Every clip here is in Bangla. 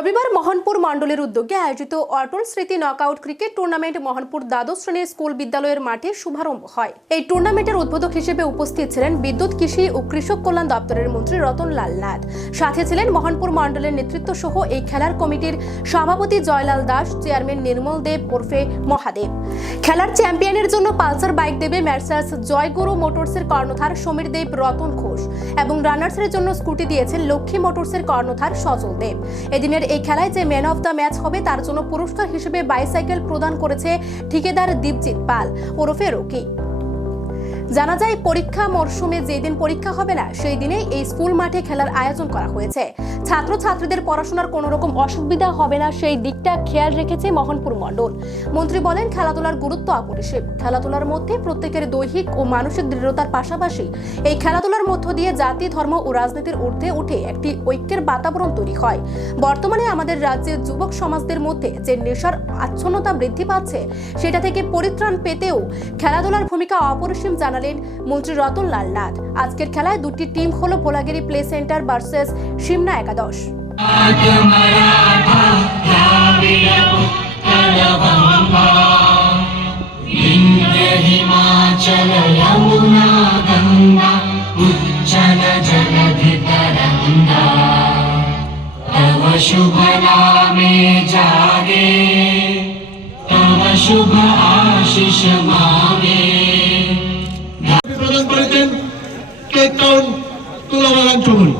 রবিবার মোহনপুর মণ্ডলের উদ্যোগে আয়োজিত অটল স্মৃতি নকআউট ক্রিকেট টুর্নামেন্ট মোহনপুর দ্বাদশ শ্রেণীর স্কুল বিদ্যালয়ের মাঠে শুভারম্ভ হয়। এই টুর্নামেন্টের উদ্বোধক হিসেবে উপস্থিত ছিলেন বিদ্যুৎ, কৃষি ও কৃষক কল্যাণ দপ্তরের মন্ত্রী রতনলাল নাথ। সাথে ছিলেন মোহনপুর মণ্ডলের নেতৃত্ব সহ এই খেলার কমিটির সভাপতি জয়লাল দাস, চেয়ারম্যান নির্মল দেব ওরফে মহাদেব। খেলার চ্যাম্পিয়নের জন্য পালসার বাইক দেবে ম্যাসার্স জয়গুরু মোটরসের কর্ণধার সমীর দেব, রতন ঘোষ এবং রানার্সের জন্য স্কুটি দিয়েছেন লক্ষ্মী মোটরসের কর্ণধার সজল দেব। এদিনের এই খেলায় যে ম্যান অফ দ্য ম্যাচ হবে তার জন্য পুরস্কার হিসেবে বাইসাইকেল প্রদান করেছে ঠিকাদার দীপজিৎ পাল ওরফে রকি। জানা যায়, পরীক্ষা মরশুমে যেদিন পরীক্ষা হবে না সেই দিনে এই স্কুল মাঠে খেলার আয়োজন করা হয়েছে। ছাত্রছাত্রীদের পড়াশোনার কোনো রকম অসুবিধা হবে না সেই দিকটা খেয়াল রেখেছে মোহনপুর মণ্ডল। মন্ত্রী বলেন, খেলাধুলার গুরুত্ব অপরিসীম। খেলাধুলার মধ্যে প্রত্যেকের দৈহিক ও মানসিক দৃঢ়তার পাশাপাশি এই খেলাধুলার মধ্য দিয়ে জাতি, ধর্ম ও রাজনীতির ঊর্ধ্বে উঠে একটি ঐক্যের বাতাবরণ তৈরি হয়। বর্তমানে আমাদের রাজ্যের যুবক সমাজদের মধ্যে যে নেশার আচ্ছন্নতা বৃদ্ধি পাচ্ছে সেটা থেকে পরিত্রাণ পেতেও খেলাধুলার ভূমিকা অপরিসীম জানালেন মন্ত্রী রতনলাল নাথ। আজকের খেলায় দুটি টিম হলো Bholagiri play centre versus Simna একাদশ। शुभ नामे जागे तव शुभ आशीष मांगे। प्रदान করেছেন কেক টাউন তুলাবাগান চৌমনি।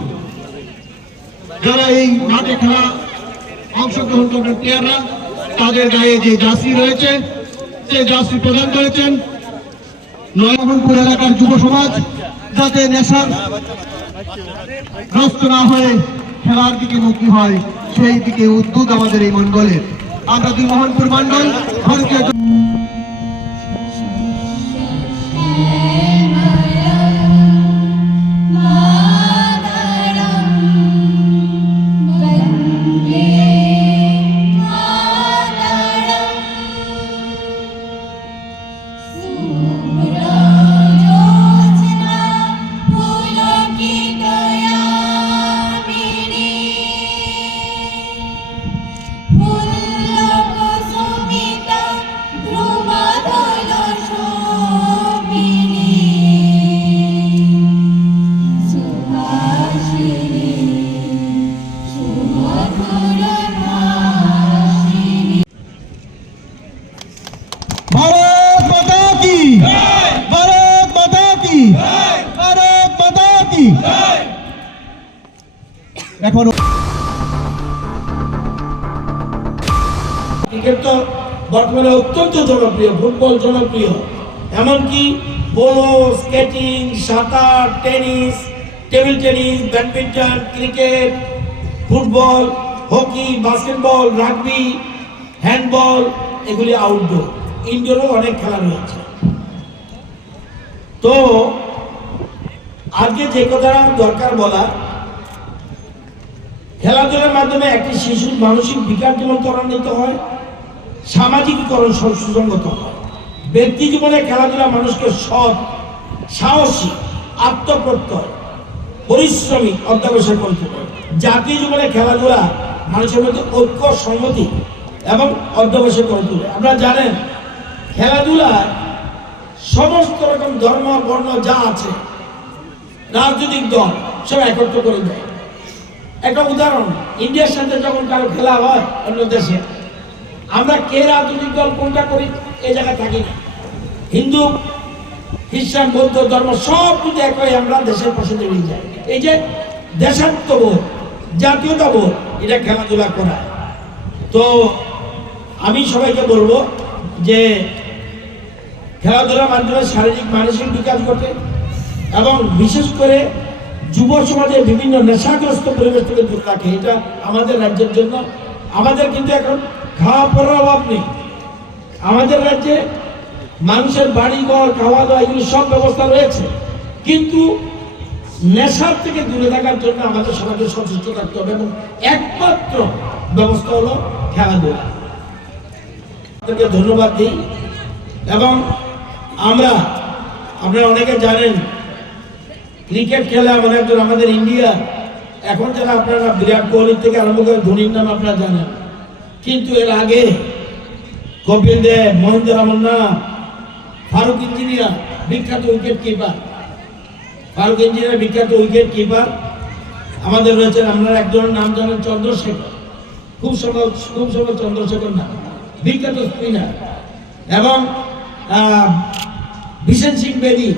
যারা এই মাঠে খেলা অংশগ্রহণ করেন প্লেয়াররা, তাদের গায়ে যে জার্সি রয়েছে সেই জার্সি প্রদান করেছেন মোহনপুর এলাকার যুব সমাজ, যাতে নেশার গ্রস্ত না হয়ে খেলার দিকে মুখী হয় সেই দিকে উদ্যোগ আমাদের এই মণ্ডলের। আমরা দুই মোহনপুর মণ্ডল ভারতীয় ক্রিকেট তো বর্তমানে অত্যন্ত জনপ্রিয়, ফুটবল জনপ্রিয়, এমনকি পোলো, স্কেটিং, সাঁতার, tennis, table tennis, badminton, cricket, football, hockey, basketball, rugby, handball, এগুলি আউটডোর। ইনডোরও অনেক খেলা রয়েছে। তো আজকে যে কথা দরকার বলা, খেলাধুলার মাধ্যমে একটি শিশুর মানসিক বিকাশ যেমন ত্বরান্বিত হয়, সামাজিকীকরণ সুসংগত হয়। ব্যক্তি জীবনে খেলাধুলা মানুষকে সৎ, সাহসী, আত্মপ্রত্যয়, পরিশ্রমিক, অধ্যবসায় করে তোলে। জাতীয় জীবনে খেলাধুলা মানুষের মধ্যে ঐক্য, সংহতি এবং অধ্যবসায় করে তোলে। আপনারা জানেন, খেলাধুলা সমস্ত রকম ধর্ম, বর্ণ যা আছে, রাজনৈতিক দল সব একত্র করে দেয়। একটা উদাহরণ, ইন্ডিয়ার সাথে যখন কারো খেলা হয় অন্য দেশে, আমরা কে রাজনৈতিক দল কোনটা করি এই জায়গায় থাকি না। হিন্দু, খ্রিস্টান, বৌদ্ধ ধর্ম সব যদি এক হয়, আমরা দেশের পাশে দাঁড়িয়ে যাই। এই যে দেশাত্মবোধ, জাতীয়তাবোধ, এটা খেলাধুলা করায়। তো আমি সবাইকে বলবো যে খেলাধুলার মাধ্যমে শারীরিক, মানসিক বিকাশ ঘটে এবং বিশেষ করে যুব সমাজের বিভিন্ন নেশাগ্রস্ত পরিবেশ থেকে দূরে রাখে। এটা আমাদের রাজ্যের জন্য, আমাদের কিন্তু এখন খাওয়া পড়ার অভাব নেই। আমাদের রাজ্যে মানুষের বাড়িঘর, খাওয়া দাওয়া এগুলি সব ব্যবস্থা রয়েছে, কিন্তু নেশার থেকে দূরে থাকার জন্য আমাদের সমাজে সচেষ্ট থাকতে হবে এবং একমাত্র ব্যবস্থা হলো খেলাধুলা। তাদেরকে ধন্যবাদ দিই। এবং আপনারা অনেকে জানেন, ক্রিকেট খেলা আমাদের ইন্ডিয়া এখন যারা আপনারা বিরাট কোহলির থেকে আরম্ভ করে ধোনির নাম আপনারা জানেন, কিন্তু এর আগে কপিল দেব, মহেন্দ্র রামন্না, ফারুক ইঞ্জিনিয়ার বিখ্যাত উইকেট কিপার, আমাদের রয়েছেন। আপনারা একজনের নাম জানেন চন্দ্রশেখর, খুব সময় চন্দ্রশেখর নাম, বিখ্যাত স্পিনার, এবং বিশেন সিং বেদি।